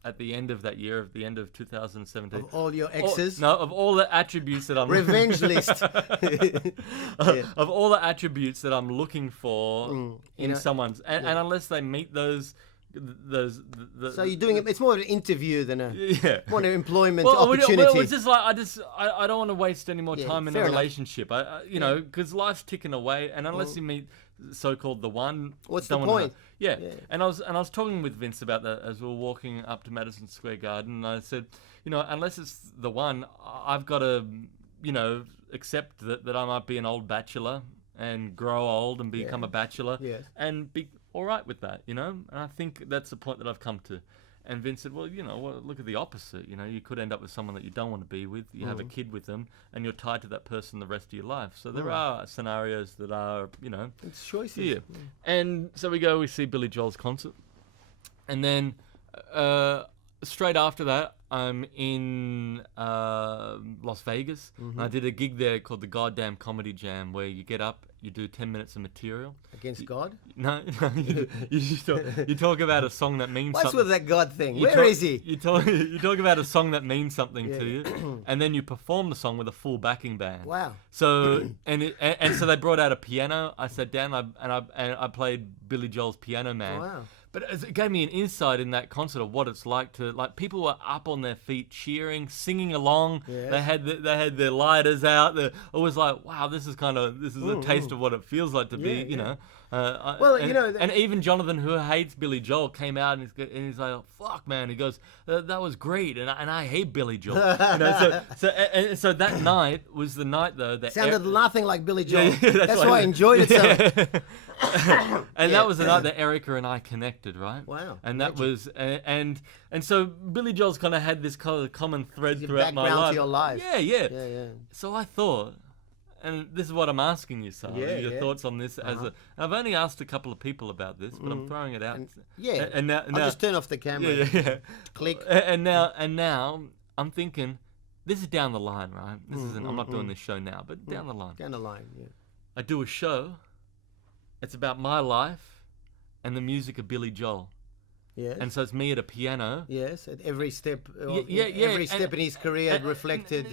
At the end of that year, at the end of 2017. Of all your exes? Of all the attributes that I'm... Revenge list. Of all the attributes that I'm looking for in someone's... And unless they meet those... So you're doing it... It's more of an interview than more an employment opportunity. Well, it's just like... I don't want to waste any more time in a relationship. Because life's ticking away, and unless you meet... so-called the one. What's the point? And I was talking with Vince about that as we were walking up to Madison Square Garden, and I said, unless it's the one, I've got to, accept that I might be an old bachelor and grow old and become a bachelor and be all right with that, And I think that's the point that I've come to. And Vince said, well, look at the opposite. You could end up with someone that you don't want to be with. You have a kid with them, and you're tied to that person the rest of your life. So there are scenarios that are, it's choices. Yeah. And so we see Billy Joel's concert. And then straight after that, I'm in Las Vegas. And I did a gig there called the Goddamn Comedy Jam, where you get up, you do 10 minutes of material. Against God? No, you talk about a song that means What's something. with that God thing? Where is he? You talk about a song that means something to you, and then you perform the song with a full backing band. Wow. So and so they brought out a piano. I sat down and I played Billy Joel's Piano Man. Wow. But it gave me an insight in that concert of what it's like to, like, people were up on their feet cheering, singing along. Yes. They had their lighters out. It was like, wow, this is a taste of what it feels like to be, you know. Well, and, you know, and even Jonathan, who hates Billy Joel, came out and he's like, oh, fuck, man. He goes, that was great, and I hate Billy Joel. You know, so that night was the night though that sounded nothing like Billy Joel. Yeah, that's why I enjoyed it so. And that was the night that Erica and I connected, right? Wow. And that was and so Billy Joel's kind of had this kind of common thread Your throughout my background life. to your life. Yeah. So I thought, and this is what I'm asking you, Saleh, your thoughts on this. I've only asked a couple of people about this, but I'm throwing it out. And now, I'll just turn off the camera. Yeah. Click. And now I'm thinking, this is down the line, right? This isn't. I'm not doing this show now, but down the line. Down the line. Yeah. I do a show. It's about my life and the music of Billy Joel. Yes. And so it's me at a piano. Yes, at every step. Every step in his career reflected.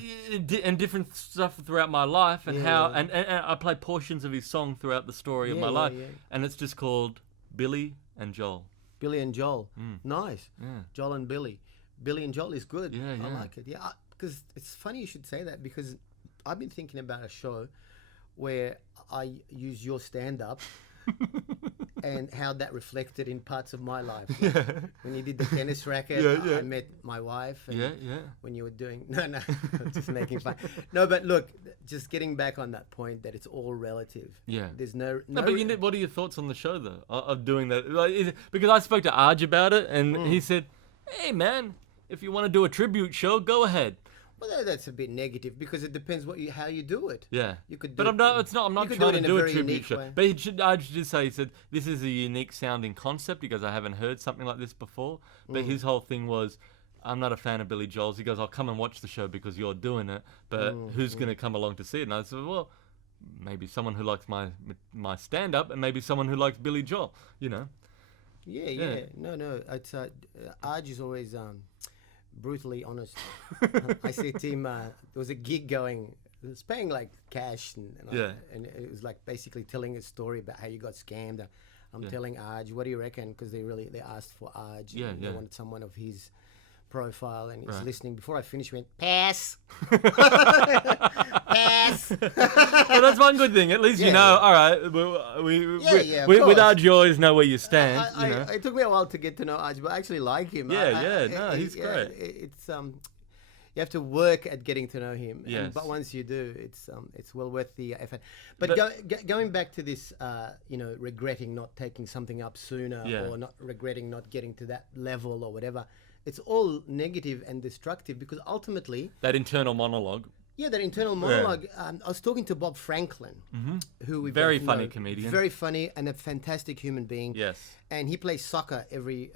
And different stuff throughout my life, and and I play portions of his song throughout the story of my life. Yeah. And it's just called Billy and Joel. Billy and Joel. Nice. Yeah. Joel and Billy. Billy and Joel is good. Yeah. I like it. Yeah, because it's funny you should say that, because I've been thinking about a show where I use your stand-up and how that reflected in parts of my life. Like when you did the tennis racket, I met my wife. And when you were doing... No, just making fun. No, but look, just getting back on that point that it's all relative. Yeah. There's no but what are your thoughts on the show, though, of doing that? Like, because I spoke to Arj about it, and he said, hey, man, if you want to do a tribute show, go ahead. Well, that's a bit negative, because it depends how you do it. Yeah, you could. I'm not trying to do a tribute show. But I should say, he said this is a unique sounding concept, because I haven't heard something like this before. But his whole thing was, I'm not a fan of Billy Joel's. He goes, I'll come and watch the show because you're doing it, but who's going to come along to see it? And I said, well, maybe someone who likes my stand up, and maybe someone who likes Billy Joel. You know. Yeah. No. It's Arj is always brutally honest. I said to him, there was a gig going, it was paying like cash, and it was like basically telling a story about how you got scammed. I'm telling Arj, what do you reckon? Because they asked for Arj. They wanted someone of his profile, and he's listening. Before I finished, he went, pass. Pass. Well, that's one good thing. At least you know, all right, with Arj, you always know where you stand. It took me a while to get to know Arj, but I actually like him. He's great. It's you have to work at getting to know him. Yes. But once you do, it's well worth the effort. But going back to this, regretting not taking something up sooner, or not regretting not getting to that level or whatever, it's all negative and destructive, because ultimately... That internal monologue. Yeah, that internal monologue. I was talking to Bob Franklin, who we've very funny comedian. Very funny and a fantastic human being. Yes. And he plays soccer every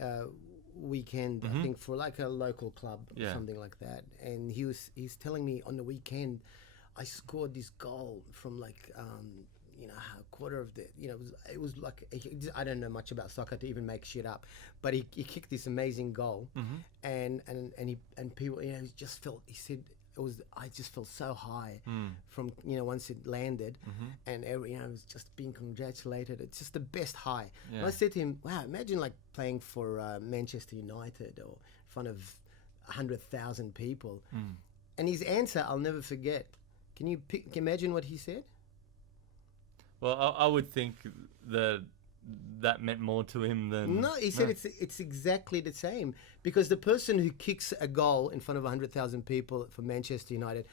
weekend, I think, for like a local club or something like that. And he's telling me on the weekend, I scored this goal from like... a quarter of the, it was like, I don't know much about soccer to even make shit up, but he kicked this amazing goal, and people, he just felt, he said, I just felt so high from, once it landed, and it was just being congratulated. It's just the best high. Yeah. And I said to him, wow, imagine like playing for Manchester United or in front of 100,000 people. And his answer, I'll never forget. Can you imagine what he said? Well, I would think that meant more to him than... No, he said it's exactly the same. Because the person who kicks a goal in front of 100,000 people for Manchester United,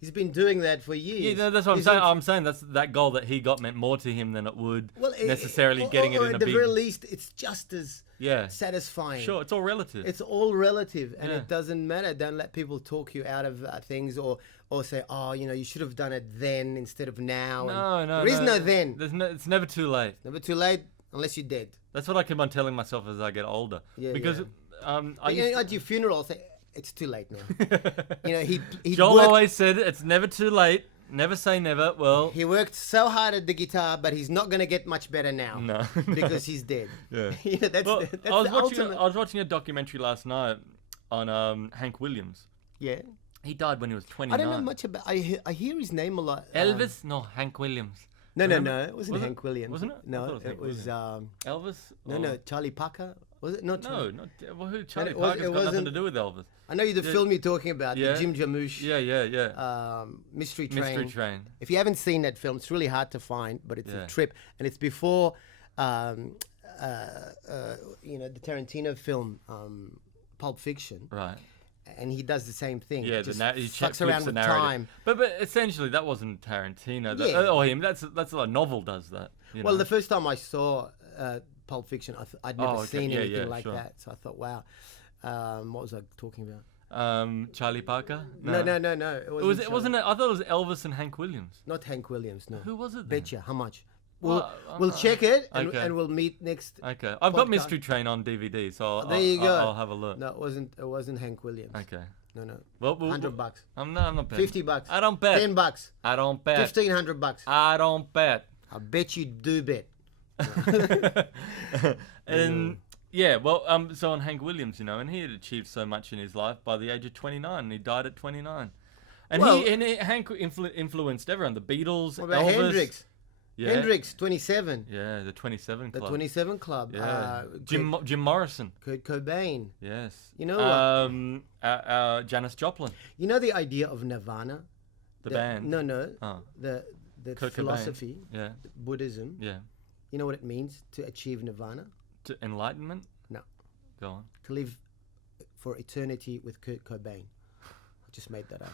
he's been doing that for years. Yeah, that's what I'm saying. I'm saying that goal that he got meant more to him than it would necessarily getting it in a big... At the very least, it's just as satisfying. Sure, it's all relative. It's all relative, and it doesn't matter. Don't let people talk you out of things, or say, oh, you should have done it then instead of now. No. There is no then. It's never too late. Never too late unless you're dead. That's what I keep on telling myself as I get older. Yeah, because at your funeral, say, it's too late now. He Joel worked, always said it's never too late. Never say never. Well, he worked so hard at the guitar, but he's not going to get much better now. no. Because he's dead. Yeah. That's Well, the I ultimate. was watching a documentary last night on Hank Williams. Yeah. He died when he was 29. I don't know much about. I hear his name a lot. Elvis? No, Hank Williams. No. Remember? It wasn't Was it? Hank Williams. Wasn't it? I No, thought it was Hank it was. Elvis? No. Charlie Parker. Was it not? No, Charlie? not well, who? Charlie it was- Parker's it got nothing wasn't- to do with Elvis. I know the film you're talking about. Yeah. The Jim Jarmusch. Yeah. Mystery Train. Mystery Train. If you haven't seen that film, it's really hard to find, but it's Yeah. a trip, and it's before, the Tarantino film, Pulp Fiction, Right. and he does the same thing. Yeah, Just he fucks flips around the with narrative. time. But essentially, that wasn't Tarantino. Yeah. Or him. That's a novel does that. Well, know? the first time I saw Pulp Fiction, I'd never Oh, okay. seen Yeah, anything yeah, like sure. that, so I thought, wow. What was I talking about? Charlie Parker. No. It wasn't. I thought it was Elvis and Hank Williams. Not Hank Williams. No. Who was it then? Betcha. How much? Well, We'll check it and, okay. and we'll meet next. Okay, I've got podcast. Mystery Train on DVD, so There you go. I'll have a look. No, it wasn't Hank Williams. Okay. No. Well, $100. I'm not betting. $50. I don't bet. $10. I don't bet. $1,500. I don't bet. I bet you do bet. And so on Hank Williams, and he had achieved so much in his life by the age of 29, and he died at 29. And Well- Hank influenced everyone. The Beatles, What about Elvis. Hendrix? Yeah. Hendrix, 27. Yeah, the 27 The Club. 27 Club. Yeah. Jim Morrison. Kurt Cobain. Yes. You know what? Janis Joplin. You know the idea of nirvana? The band. No. Oh. The Kurt Cobain. philosophy, Yeah. Buddhism. Yeah. You know what it means to achieve nirvana? To enlightenment. No. Go on. To live for eternity with Kurt Cobain. I just made that up.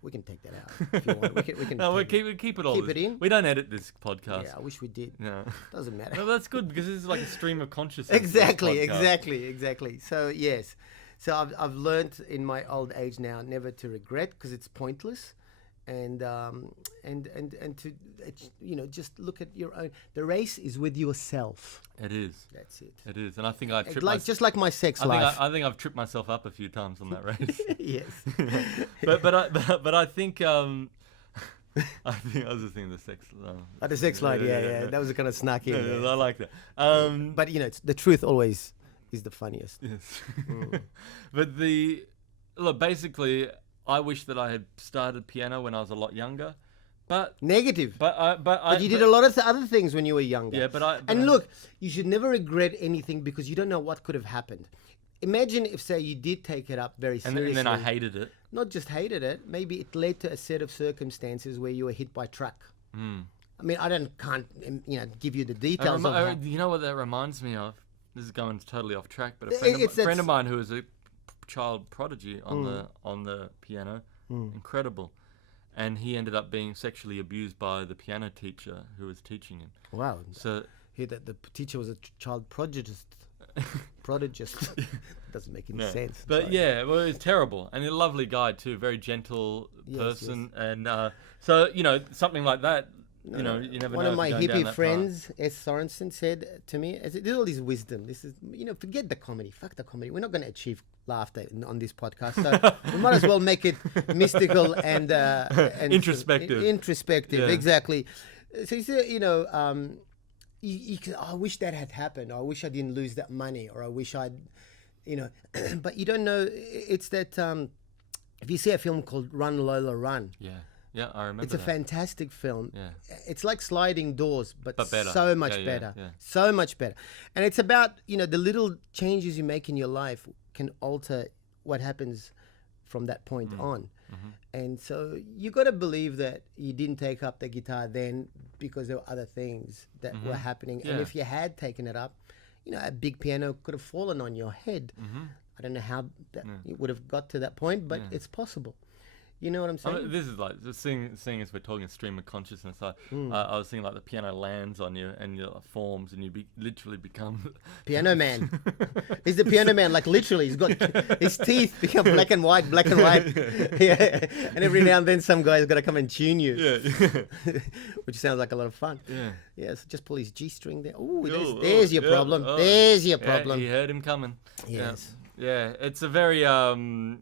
We can take that out if you want. We can No, we take keep it all. Keep it in? We don't edit this podcast. Yeah, I wish we did. No. Doesn't matter. No, that's good because this is like a stream of consciousness. Exactly. this podcast. Exactly. So yes, I've learned in my old age now never to regret because it's pointless, and to just look at your own. The race is with yourself. It is. That's it. It is, and I think I tripped. Just like my sex life. I think I've tripped myself up a few times on that race. Yes. but I think I think I was just thinking the sex. The sex life. Yeah. That was kind of snuck in. Yeah, there. I like that. But it's the truth always is the funniest. Yes. But basically, I wish that I had started piano when I was a lot younger. But Negative. but you did a lot of other things when you were younger. Yeah, but look, you should never regret anything because you don't know what could have happened. Imagine if, say, you did take it up very seriously. and then I hated it. Not just hated it. Maybe it led to a set of circumstances where you were hit by a truck. I mean, can't give you the details of how. You know what that reminds me of? This is going totally off track, but a It's- friend of mine who was a child prodigy on the piano, incredible, and he ended up being sexually abused by the piano teacher who was teaching him. Wow. So Hear that the teacher was a child prodigist. Doesn't make any sense. But Sorry. yeah, well, it's terrible, and a lovely guy too, very gentle Yes, person, and so something like that. You never know. One of my if you're going down hippie that friends, S. Sorensen, said to me, "This is all this wisdom. This is, forget the comedy. Fuck the comedy. We're not going to achieve laughter on this podcast. So we might as well make it mystical and Introspective. Introspective, Yeah. exactly. So he said, I wish that had happened. Or I wish I didn't lose that money. Or I wish I'd, but you don't know. It's that if you see a film called Run Lola Run. Yeah, I remember. It's a fantastic film. Yeah. It's like Sliding Doors, but better. so much Yeah, better. yeah. So much better. And it's about, the little changes you make in your life can alter what happens from that point on. And so you got to believe that you didn't take up the guitar then because there were other things that were happening. And Yeah. if you had taken it up, a big piano could have fallen on your head. I don't know how it would have got to that point, but it's possible. You know what I'm saying? I mean, this is like seeing as we're talking stream of consciousness. I was thinking like the piano lands on you and you forms, and you literally become Piano man. He's the piano man, like literally. He's got his teeth become black and white. Yeah. And every now and then some guy's got to come and tune you. Yeah. Which sounds like a lot of fun. Yeah. Yeah, so just pull his G string there. Ooh, Oh, there's your yeah, problem. oh. There's your Yeah, problem. he heard him coming. Yes. Yeah, it's a very I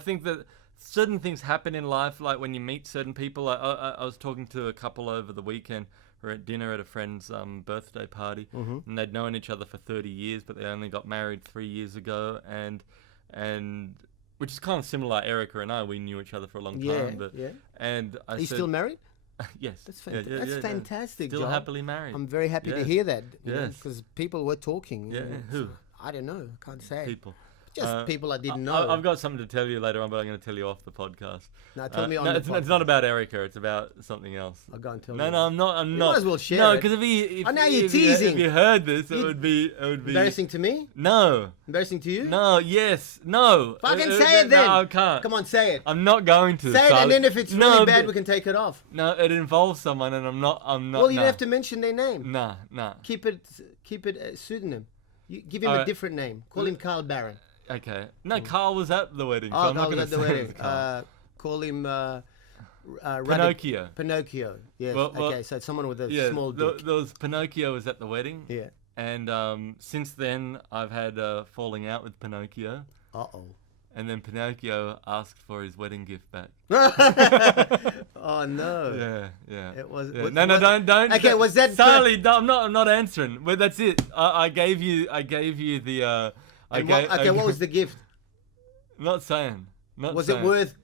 think that certain things happen in life, like when you meet certain people. I was talking to a couple over the weekend. We were at dinner at a friend's birthday party, and they'd known each other for 30 years, but they only got married 3 years ago, and which is kind of similar. Like Erica and I, we knew each other for a long time, but and I Are you said, still married? yes, That's fantastic. Still Joel. happily married. I'm very happy to Yes. hear that. Yes. Because people were talking. Yeah, who? I don't know. I can't say. People. Just people I didn't know. I've got something to tell you later on, but I'm going to tell you off the podcast. No, tell me on no, the it's podcast. not about Erica. It's about something else. I'll go and tell No, you. no, I'm not. You might as well share No, it. because if I know you're teasing. If you heard this, it would be Embarrassing to me? No. Embarrassing to you? No. Yes. No. Fucking say it then. No, I can't. Come on, say it. I'm not going to. Say it, and then if it's really bad, but- we can take it off. No, it involves someone, and I'm not. Well, you don't have to mention their name. Nah. Keep it a pseudonym. You give him a Alright. different name. Call him Carl Barron. Okay. No, Carl was at the wedding. So Oh, I'm not Carl was going at to the say wedding. it's Carl. Call him Pinocchio. Pinocchio. Yes. Well, okay, so it's someone with a Yeah, small dick. there was Pinocchio was at the wedding. Yeah. And since then, I've had a falling out with Pinocchio. Uh-oh. And then Pinocchio asked for his wedding gift back. Oh no. Yeah. It was. Yeah. No, don't. Okay, was that? Saleh, I'm not answering. Well, that's it. I gave you the. What was the gift? Not saying. Was it worth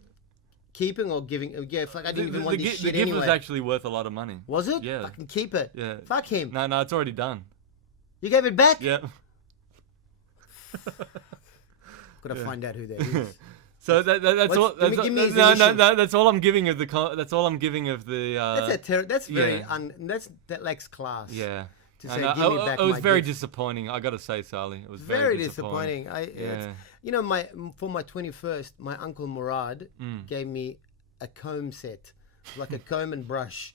keeping or giving? Yeah, fuck, I didn't even want this shit The gift anyway. was actually worth a lot of money. Was it? Yeah. Fucking keep it. Yeah. Fuck him. No, it's already done. You gave it back? Yeah. Gotta find out who that is. So that's all. Give me his No, initials. that's all I'm giving of the. That's all I'm giving of the. That's very yeah. that lacks class. Yeah. To say, And, give me back it was my very gift. disappointing. I got to say, Saleh, it was Very disappointing. disappointing. Yeah. You know, for my 21st, my uncle Murad gave me a comb set, like a comb and brush.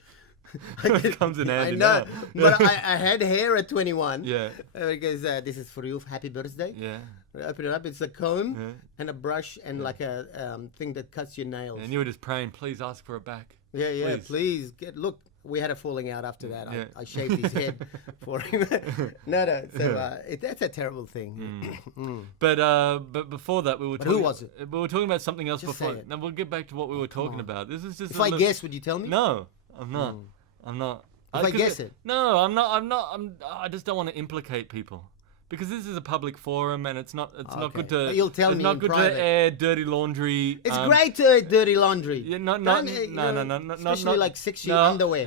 It comes in handy I know, now. but I had hair at 21. Yeah. Because this is for you, happy birthday. Yeah. I open it up, it's a comb and a brush and like a thing that cuts your nails. And you were just praying, please ask for it back. Yeah, please. Look, we had a falling out after that. Yeah. I shaved his head for him. No. So that's a terrible thing. But before that, we were talking. Who was it? We were talking about something else Just before. say it. Now we'll get back to what we were talking about. This is just. If I guess, would you tell me? No, I'm not. I'm not. If I guess it? No, I'm not. I just don't want to implicate people. Because this is a public forum, and it's not good to. But you'll tell it's me not in good private. to air dirty laundry. It's great to air dirty laundry. Yeah, no, especially like sexy underwear.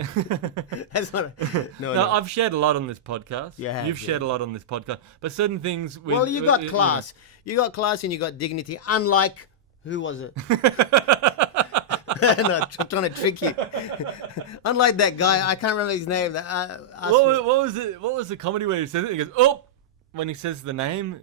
That's not. No. I've shared a lot on this podcast. You have, You've shared a lot on this podcast, but certain things. Well, you got class. You got class, and you got dignity. Unlike who was it? No, I'm trying to trick you. Unlike that guy, I can't remember his name. What was it? What was the comedy where he says it? He goes, "Oh." When he says the name,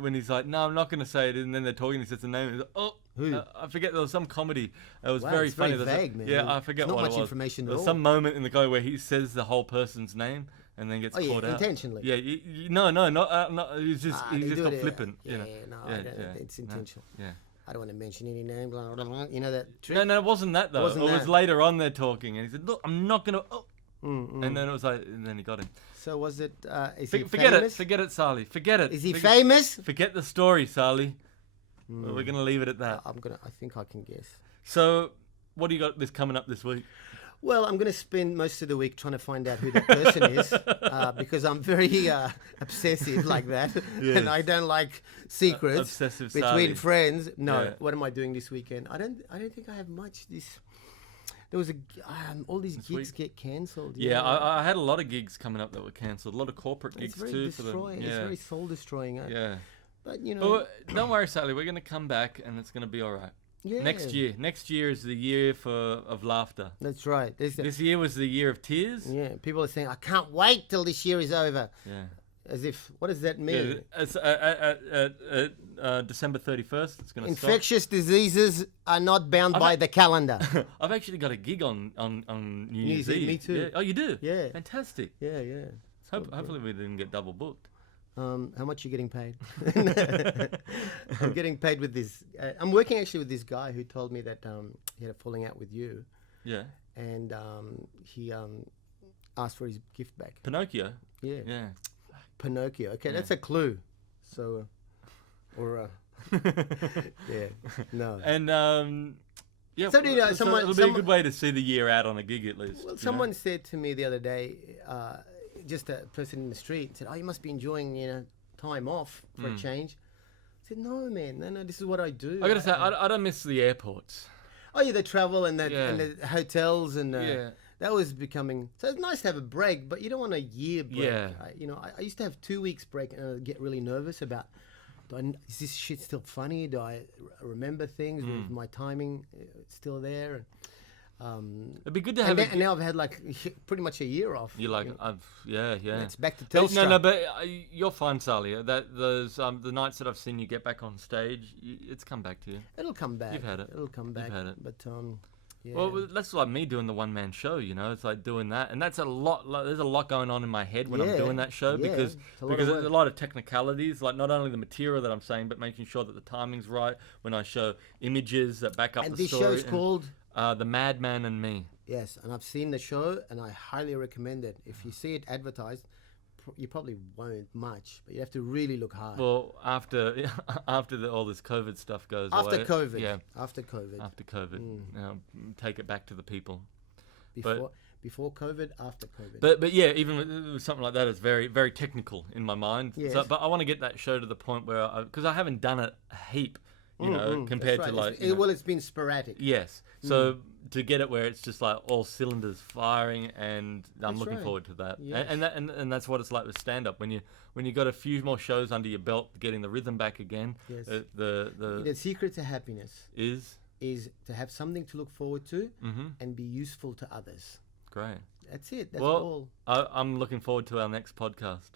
when he's like, "No, I'm not going to say it," and then they're talking, he says the name. He's like, "Oh, who? I forget." There was some comedy. It was Wow, very it's funny. very vague, man. Yeah, I forget It's not what much it was. information at There's all. some moment in the guy where he says the whole person's name and then gets caught out intentionally. Yeah, no, not. He's just got flippant. Yeah, you know. it's intentional. Yeah. I don't want to mention any names. You know that trick? No, it wasn't that though. Wasn't it was that. later on they're talking, and he said, "Look, I'm not gonna." Oh. And then it was like, and then he got him. So was it? Is he Forget famous? Forget it, Saleh. Forget it. Is he famous? Forget the story, Saleh. We're gonna leave it at that. I think I can guess. So, what do you got coming up this week? Well, I'm going to spend most of the week trying to find out who the person is because I'm very obsessive like that, and I don't like secrets Obsessive between Saleh. friends. No, Yeah. what am I doing this weekend? I don't think I have much. There was all these gigs get cancelled. Yeah, I had a lot of gigs coming up that were cancelled. A lot of corporate gigs It's very too. destroying. It's very soul destroying. Yeah. But you know, But don't worry, Saleh. We're gonna come back, and it's gonna be all right. yeah. Next year is the year of laughter. That's right. This year was the year of tears. Yeah, people are saying, I can't wait till this year is over. Yeah. As if, what does that mean? Yeah, it's December 31st. It's gonna Infectious diseases are not bound by the calendar. stop. I've actually got a gig on New Year's Eve. Me too. Yeah. Oh, you do? Yeah. Fantastic. Yeah. Hopefully we didn't get double booked. How much are you getting paid? I'm getting paid with this. I'm working actually with this guy who told me that he had a falling out with you. Yeah. And he asked for his gift back. Pinocchio. Yeah. Yeah. Pinocchio. Okay, that's a clue. So Or yeah, no. And yeah, So, you know, so it'll be a good way to see the year out on a gig at least. Well, you someone know? said to me the other day, just a person in the street said, "Oh, you must be enjoying, time off for a change." I said, "No, man, no, this is what I do." I gotta say, I don't miss the airports. Oh yeah, the travel and Yeah. the hotels and Yeah. that was becoming. So it's nice to have a break, but you don't want a year break. Yeah. I used to have 2 weeks break and I'd get really nervous about. Is this shit still funny? Do I remember things? Is my timing still there? It'd be good to have. And now I've had like pretty much a year off. You're like, yeah. It's back to But Telstra. no, but you're fine, Saleh. That those the nights that I've seen you get back on stage, it's come back to you. It'll come back. You've had it. It'll come back. You've had it. But yeah. Well, that's like me doing the one-man show, It's like doing that, and that's a lot. There's a lot going on in my head when I'm doing that show because it's a lot of there's work. a lot of technicalities, like not only the material that I'm saying, but making sure that the timing's right when I show images that back up And the this story. show's called. The Madman and Me. Yes, and I've seen the show, and I highly recommend it. If you see it advertised, you probably won't much, but you have to really look hard. Well, after all this COVID stuff goes After away, COVID. yeah, After COVID. after COVID, take it back to the people. Before COVID, after COVID. But yeah, even with something like that, it's very very technical in my mind. Yes. So, but I want to get that show to the point where because I haven't done it a heap, compared That's to right. like. Well, it's been sporadic. Yes. So to get it where it's just like all cylinders firing, and I'm That's looking right. forward to that. Yes. And that's what it's like with stand up when you got a few more shows under your belt, getting the rhythm back again. Yes. The secret to happiness is to have something to look forward to and be useful to others. great. That's it. That's Well, all. I'm looking forward to our next podcast,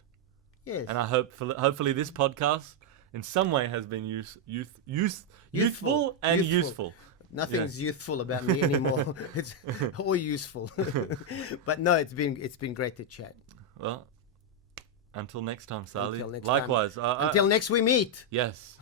Yes. and I hopefully this podcast in some way has been youthful and useful. Nothing's youthful about me anymore. It's all useful. But no, it's been great to chat. Well, until next time, Saleh. Until next time. Likewise. Until next we meet. Yes.